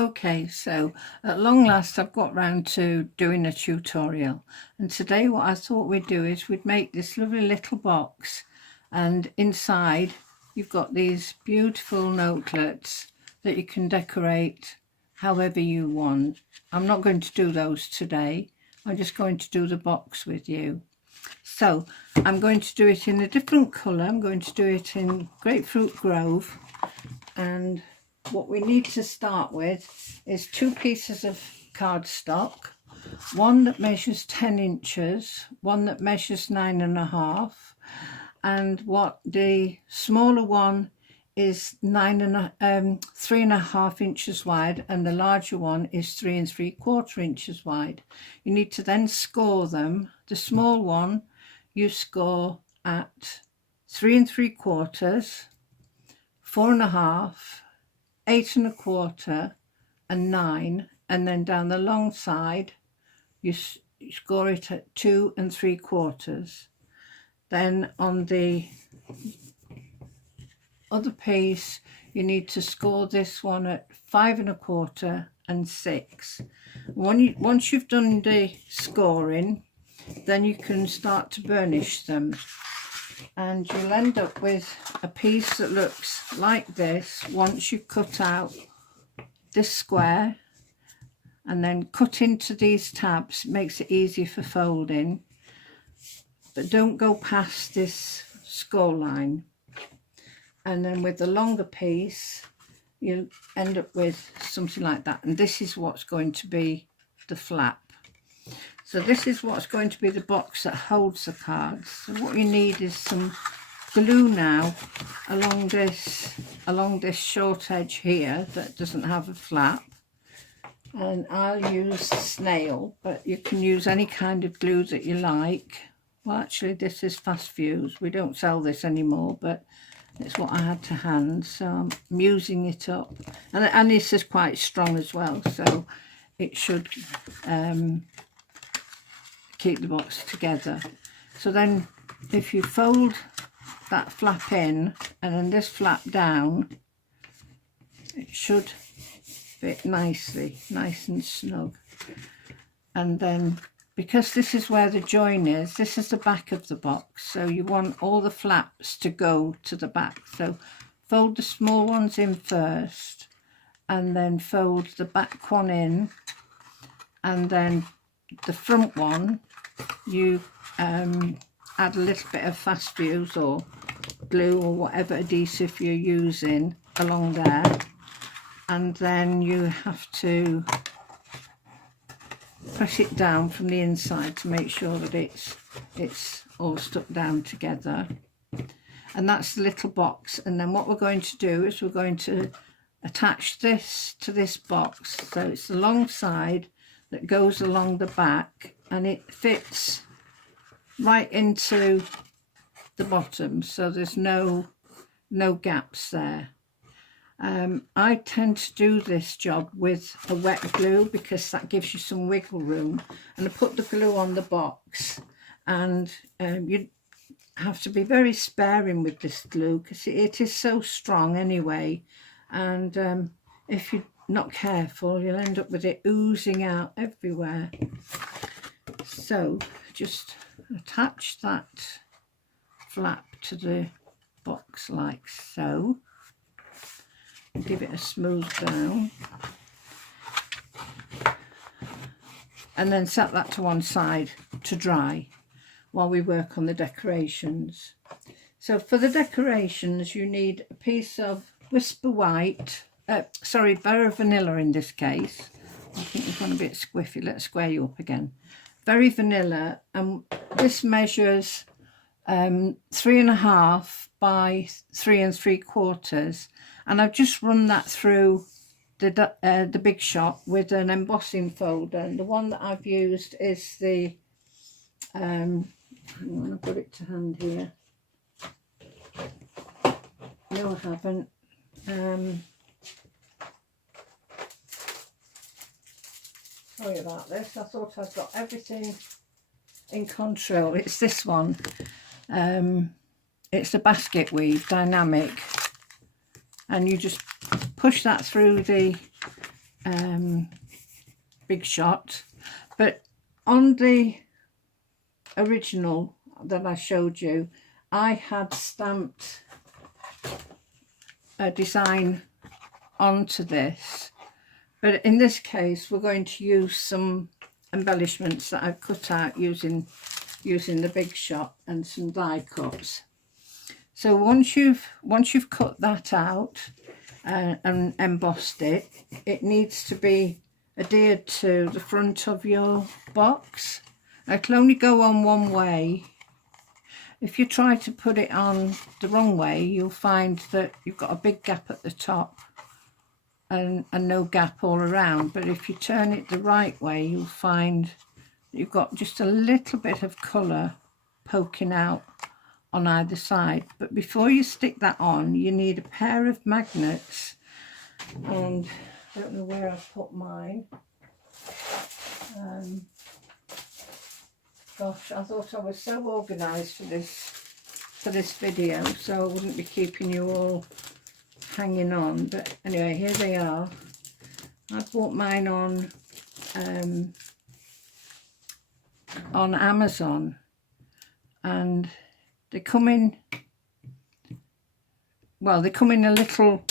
Okay, so at long last I've got round to doing a tutorial, and today what I thought we'd do is we'd make this lovely little box, and inside you've got these beautiful notelets that you can decorate however you want. I'm not going to do those today, I'm just going to do the box with you. So I'm going to do it in a different colour. I'm going to do it in Grapefruit Grove, and what we need to start with is 2 pieces of cardstock, one that measures 10 inches, one that measures 9.5, and what the smaller one is 3.5 inches wide, and the larger one is 3 3/4 inches wide. You need to then score them. The small one you score at 3 3/4, 4.5, 8.25 and 9, and then down the long side you score it at 2 3/4. Then on the other piece you need to score this one at 5.25 and 6. Once you've done the scoring, then you can start to burnish them, and you'll end up with a piece that looks like this once you cut out this square and then cut into these tabs. It makes it easier for folding, but don't go past this score line. And then with the longer piece you'll end up with something like that, and this is what's going to be the flap. So this is what's going to be the box that holds the cards. So what you need is some glue now along this short edge here that doesn't have a flap, and I'll use snail, but you can use any kind of glue that you like. Well, actually this is Fast Fuse, we don't sell this anymore, but it's what I had to hand, so I'm using it up, and this is quite strong as well, so it should keep the box together. So then if you fold that flap in and then this flap down, it should fit nicely, nice and snug. And then because this is where the join is, this is the back of the box, so you want all the flaps to go to the back. So fold the small ones in first, and then fold the back one in, and then the front one you add a little bit of Fast Fuse or glue or whatever adhesive you're using along there, and then you have to press it down from the inside to make sure that it's all stuck down together. And that's the little box. And then what we're going to do is we're going to attach this to this box, so it's the long side that goes along the back, and it fits right into the bottom, so there's no gaps there. I tend to do this job with a wet glue because that gives you some wiggle room, and I put the glue on the box, and you have to be very sparing with this glue because it is so strong anyway, and if you're not careful you'll end up with it oozing out everywhere. So just attach that flap to the box like so, give it a smooth down, and then set that to one side to dry while we work on the decorations. So for the decorations you need a piece of Whisper White, Berry Vanilla in this case. I think you've gone a bit squiffy, let's square you up again. Berry Vanilla, and this measures 3.5 by 3 3/4, and I've just run that through the Big Shop with an embossing folder, and the one that I've used is the I've got it to hand here. No, I haven't. Sorry about this, I thought I'd got everything in control. It's this one. It's the basket weave dynamic, and you just push that through the Big Shot, but on the original that I showed you, I had stamped a design onto this, but in this case we're going to use some embellishments that I've cut out using the Big Shot and some die cuts. So once you've cut that out and embossed it, it needs to be adhered to the front of your box. It'll only go on one way. If you try to put it on the wrong way, you'll find that you've got a big gap at the top and no gap all around. But if you turn it the right way, you'll find you've got just a little bit of colour poking out on either side. But before you stick that on, you need a pair of magnets, and I don't know where I've put mine. Gosh, I thought I was so organised for this video, so I wouldn't be keeping you all hanging on. But anyway, here they are. I bought mine on Amazon, and they come in, well, they come in a little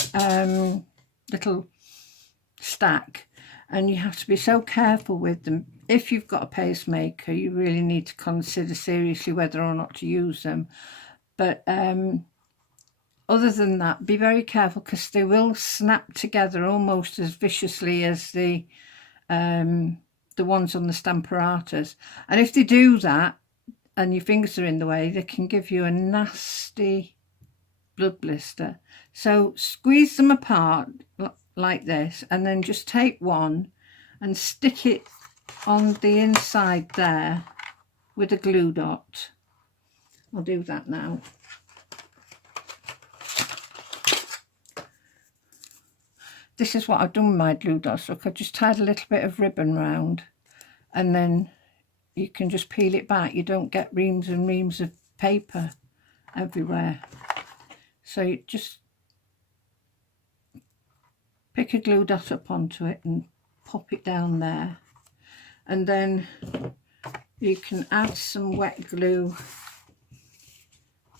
stack, and you have to be so careful with them. If you've got a pacemaker, you really need to consider seriously whether or not to use them. But other than that, be very careful, because they will snap together almost as viciously as the ones on the Stamparatas. And if they do that and your fingers are in the way, they can give you a nasty blood blister. So squeeze them apart like this, and then just take one and stick it on the inside there with a glue dot. I'll do that now. This is what I've done with my glue dots. Look, I've just tied a little bit of ribbon round, and then you can just peel it back. You don't get reams and reams of paper everywhere. So you just pick a glue dot up onto it and pop it down there, and then you can add some wet glue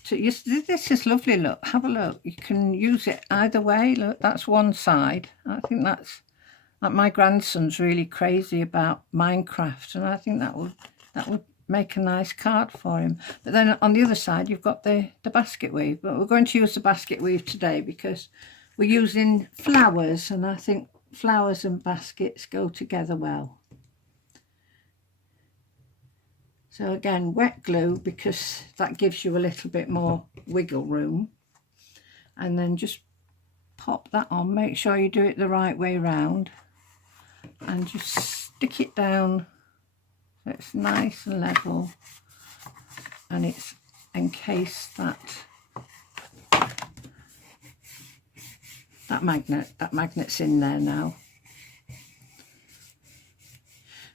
to this. Is lovely. Look, have a look. You can use it either way. Look, that's one side. I think that's like, my grandson's really crazy about Minecraft, and I think that would make a nice card for him. But then on the other side you've got the basket weave, but we're going to use the basket weave today because we're using flowers, and I think flowers and baskets go together well. So again, wet glue, because that gives you a little bit more wiggle room, and then just pop that on. Make sure you do it the right way round, and just stick it down so it's nice and level, and it's encased that magnet's in there now.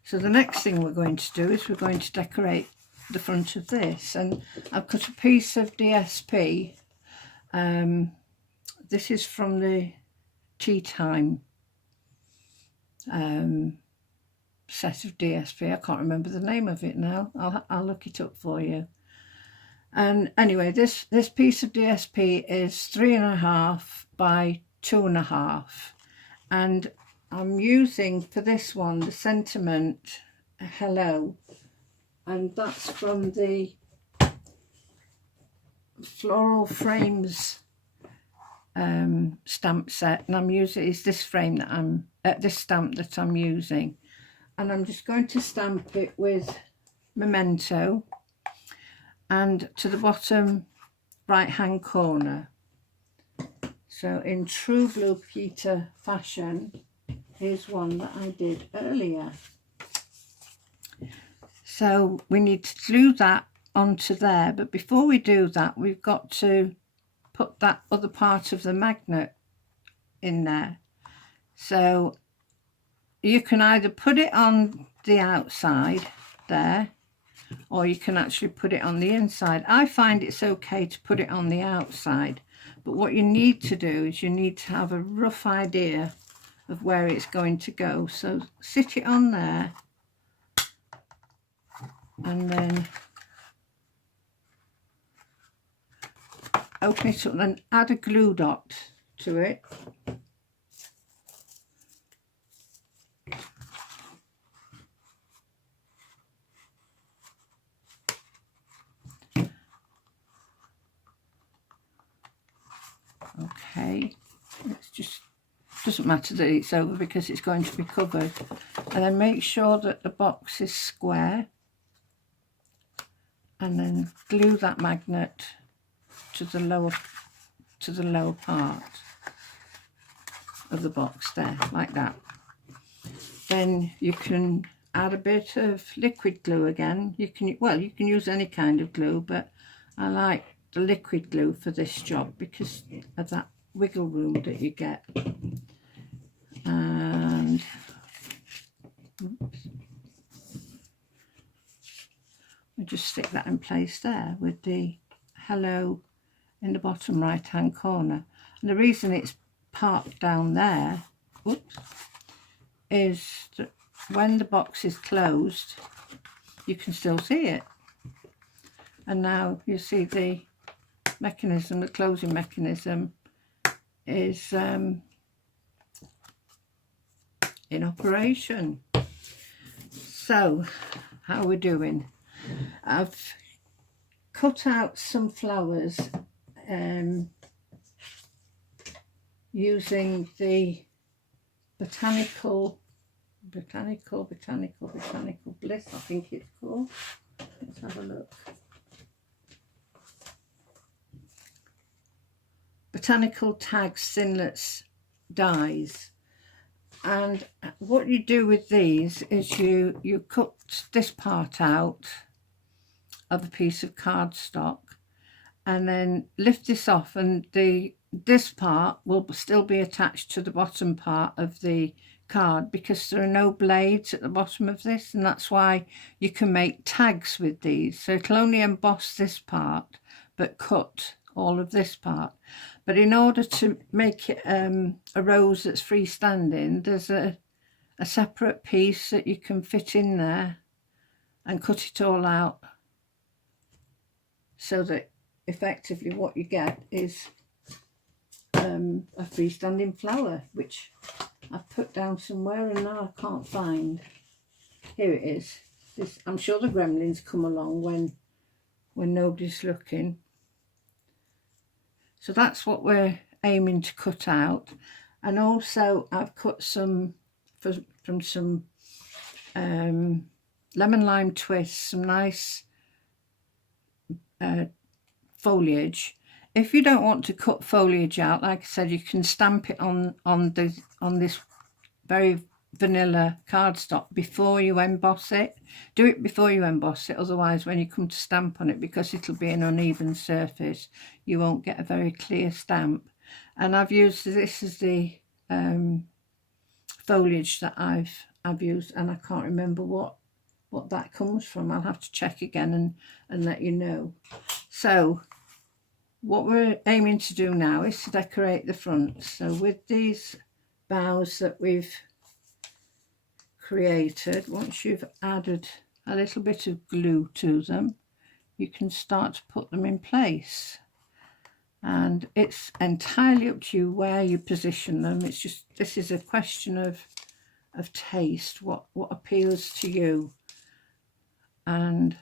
So the next thing we're going to do is we're going to decorate the front of this, and I've cut a piece of DSP. This is from the Tea Time set of DSP. I can't remember the name of it now. I'll look it up for you. And anyway, this piece of DSP is 3.5 by 2.5, and I'm using for this one the sentiment Hello, and that's from the Floral Frames stamp set, and I'm using this stamp that I'm using, and I'm just going to stamp it with Memento, and to the bottom right hand corner. So in true Blue Peter fashion, here's one that I did earlier. So we need to glue that onto there, but before we do that, we've got to put that other part of the magnet in there. So you can either put it on the outside there, or you can actually put it on the inside. I find it's okay to put it on the outside, but what you need to do is you need to have a rough idea of where it's going to go. So sit it on there and then open it up and add a glue dot to it. Okay, it's just, doesn't matter that it's over because it's going to be covered. And then make sure that the box is square, and then glue that magnet to the lower part of the box there, like that. Then you can add a bit of liquid glue again. You can use any kind of glue, but I like the liquid glue for this job because of that wiggle room that you get. And we just stick that in place there with the hello in the bottom right hand corner. And the reason it's parked down there, is that when the box is closed you can still see it. And now you see the mechanism, the closing mechanism is in operation. So how are we doing? I've cut out some flowers using the Botanical Bliss, I think it's called. Let's have a look. Botanical Tag Thinlets dies. And what you do with these is you cut this part out of a piece of cardstock and then lift this off, and this part will still be attached to the bottom part of the card because there are no blades at the bottom of this, and that's why you can make tags with these. So it'll only emboss this part but cut all of this part. But in order to make it a rose that's freestanding, there's a separate piece that you can fit in there and cut it all out, so that effectively what you get is a freestanding flower, which I've put down somewhere and now I can't find. Here it is. I'm sure the gremlins come along when nobody's looking. So that's what we're aiming to cut out. And also I've cut some from some lemon lime twists, some nice foliage. If you don't want to cut foliage out, like I said, you can stamp it on this very vanilla cardstock before you emboss it. Do it before you emboss it, otherwise when you come to stamp on it, because it'll be an uneven surface, you won't get a very clear stamp. And I've used this as the foliage that I've used, and I can't remember what that comes from. I'll have to check again and let you know. So what we're aiming to do now is to decorate the front. So with these boughs that we've created, once you've added a little bit of glue to them, you can start to put them in place. And it's entirely up to you where you position them. It's just, this is a question of taste, what appeals to you and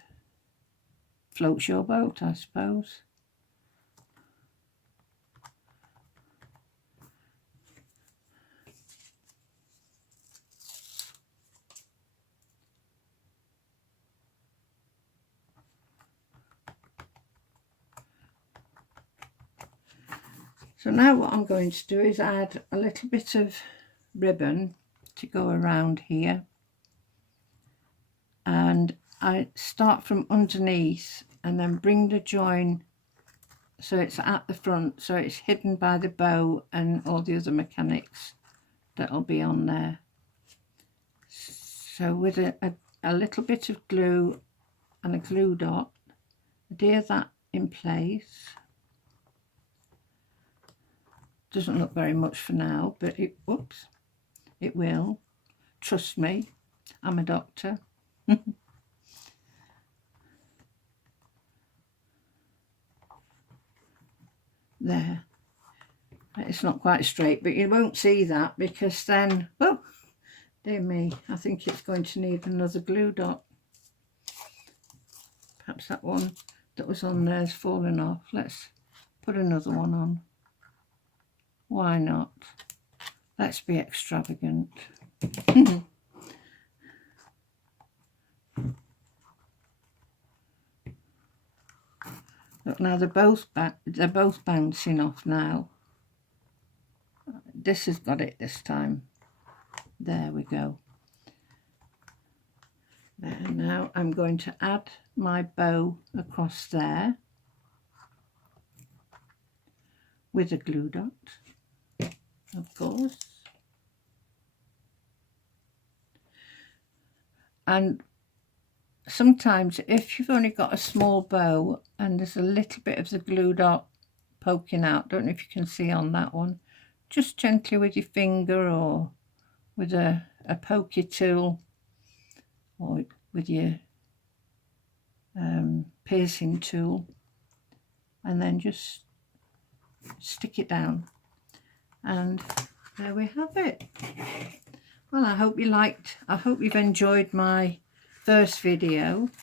floats your boat, I suppose. So now what I'm going to do is add a little bit of ribbon to go around here, and I start from underneath and then bring the join so it's at the front, so it's hidden by the bow and all the other mechanics that'll be on there. So with a little bit of glue and a glue dot, adhere that in place. Doesn't look very much for now, but it, whoops, It will. Trust me, I'm a doctor. There. It's not quite straight, but you won't see that because then, oh, dear me, I think it's going to need another glue dot. Perhaps that one that was on there is falling off. Let's put another one on. Why not? Let's be extravagant. Look, now they're both bouncing off now. This has got it this time. There we go. There, now I'm going to add my bow across there with a glue dot, of course. And sometimes if you've only got a small bow and there's a little bit of the glue dot poking out, don't know if you can see on that one, just gently with your finger or with a pokey tool or with your piercing tool, and then just stick it down, and there we have it. Well, I hope you liked, I hope you've enjoyed my first video.